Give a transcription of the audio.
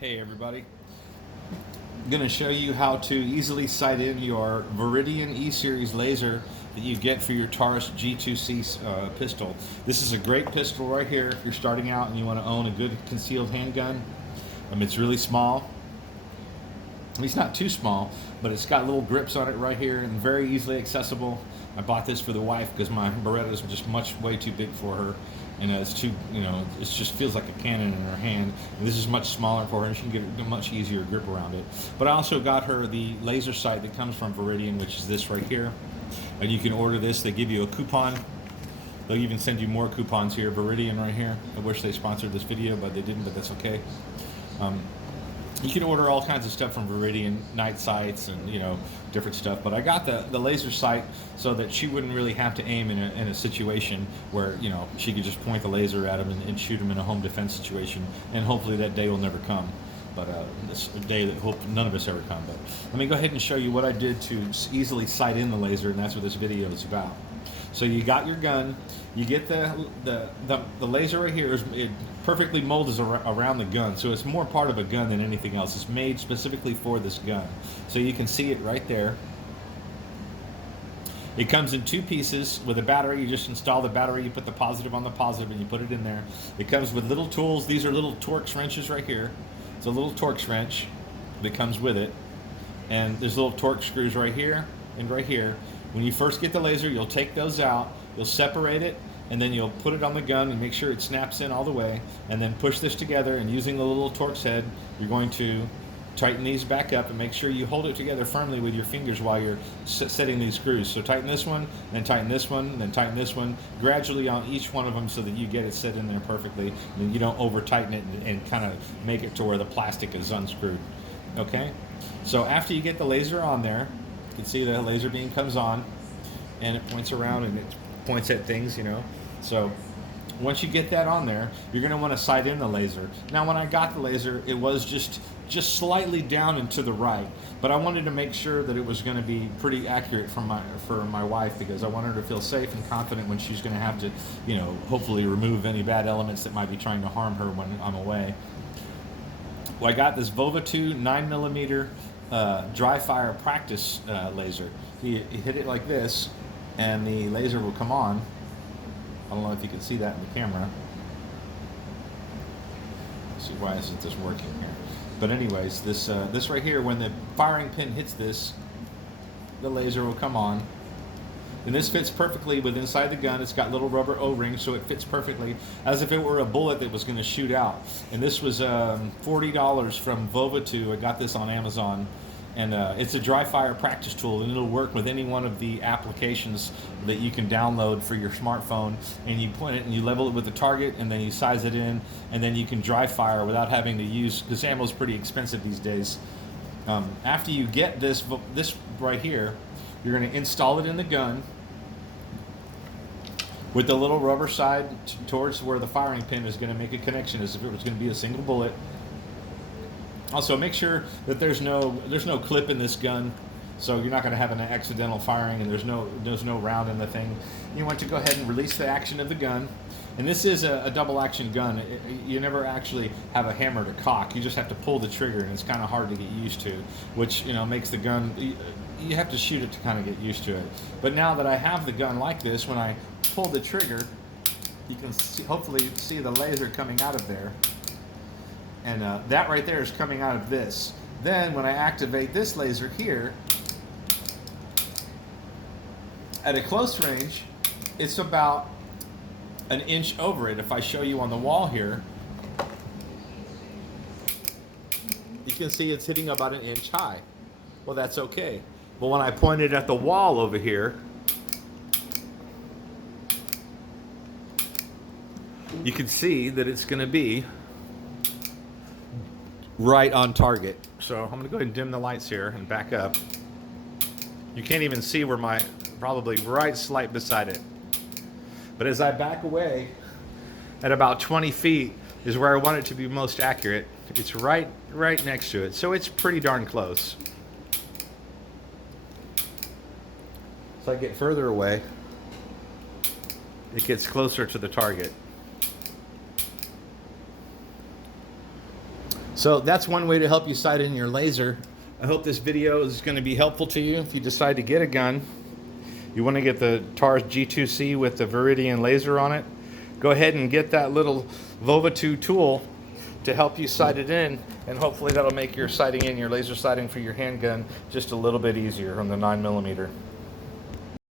Hey everybody, I'm going to show you how to easily sight in your Viridian E-Series laser that you get for your Taurus G2C pistol. This is a great pistol right here if you're starting out and you want to own a good concealed handgun. It's really small. It's not too small, but it's got little grips on it right here and very easily accessible. I bought this for the wife because my Beretta is just way too big for her, and it's too, it just feels like a cannon in her hand. And this is much smaller for her, and she can get a much easier grip around it. But I also got her the laser sight that comes from Viridian, which is this right here. And you can order this. They give you a coupon. They'll even send you more coupons here. Viridian right here. I wish they sponsored this video, but they didn't. But that's okay. You can order all kinds of stuff from Viridian, night sights and different stuff. But I got the laser sight so that she wouldn't really have to aim in a situation where she could just point the laser at him and shoot him in a home defense situation. And hopefully that day will never come. But it's a day that hope none of us ever come. But let me go ahead and show you what I did to easily sight in the laser, and that's what this video is about. So you got your gun, you get the laser right here. It perfectly molds around the gun, so it's more part of a gun than anything else. It's made specifically for this gun. So you can see it right there. It comes in two pieces with a battery. You just install the battery, you put the positive on the positive, and you put it in there. It comes with little tools. These are little Torx wrenches right here. It's a little Torx wrench that comes with it. And there's little Torx screws right here and right here. When you first get the laser, you'll take those out, you'll separate it, and then you'll put it on the gun and make sure it snaps in all the way, and then push this together, and using the little Torx head, you're going to tighten these back up and make sure you hold it together firmly with your fingers while you're setting these screws. So tighten this one, then tighten this one, then tighten this one, gradually on each one of them so that you get it set in there perfectly, and you don't over tighten it and kind of make it to where the plastic is unscrewed. Okay? So after you get the laser on there, you can see the laser beam comes on and it points around and it points at things, So once you get that on there, you're going to want to sight in the laser. Now when I got the laser, it was just slightly down and to the right, but I wanted to make sure that it was going to be pretty accurate for my wife, because I want her to feel safe and confident when she's going to have to, hopefully remove any bad elements that might be trying to harm her when I'm away. Well, I got this Vova 2 9mm dry fire practice laser. You hit it like this and the laser will come on. I don't know if you can see that in the camera. Let's see, why isn't this working here? But anyways, this right here, when the firing pin hits this, the laser will come on. And this fits perfectly with inside the gun. It's got little rubber O-rings, so it fits perfectly as if it were a bullet that was going to shoot out. And this was $40 from Vova 2. I got this on Amazon. And it's a dry fire practice tool, and it'll work with any one of the applications that you can download for your smartphone. And you point it and you level it with the target, and then you size it in, and then you can dry fire without having to use, because ammo is pretty expensive these days. After you get this right here, you're going to install it in the gun with the little rubber side towards where the firing pin is going to make a connection as if it was going to be a single bullet. Also, make sure that there's no clip in this gun, so you're not going to have an accidental firing, and there's no round in the thing. You want to go ahead and release the action of the gun. And this is a double action gun. You never actually have a hammer to cock. You just have to pull the trigger, and it's kind of hard to get used to, which makes the gun, you have to shoot it to kind of get used to it. But now that I have the gun like this, when I pull the trigger, you can hopefully see the laser coming out of there. And that right there is coming out of this. Then when I activate this laser here, at a close range, it's about an inch over it. If I show you on the wall here, you can see it's hitting about an inch high. Well, that's okay. But when I point it at the wall over here, you can see that it's going to be right on target. So I'm going to go ahead and dim the lights here and back up. You can't even see where probably right slight beside it. But as I back away at about 20 feet is where I want it to be most accurate. It's right next to it. So it's pretty darn close. So I get further away, it gets closer to the target. So that's one way to help you sight in your laser. I hope this video is going to be helpful to you if you decide to get a gun. You want to get the Taurus G2C with the Viridian laser on it. Go ahead and get that little Vova 2 tool to help you sight it in, and hopefully that'll make your sighting in, your laser sighting for your handgun just a little bit easier on the 9mm.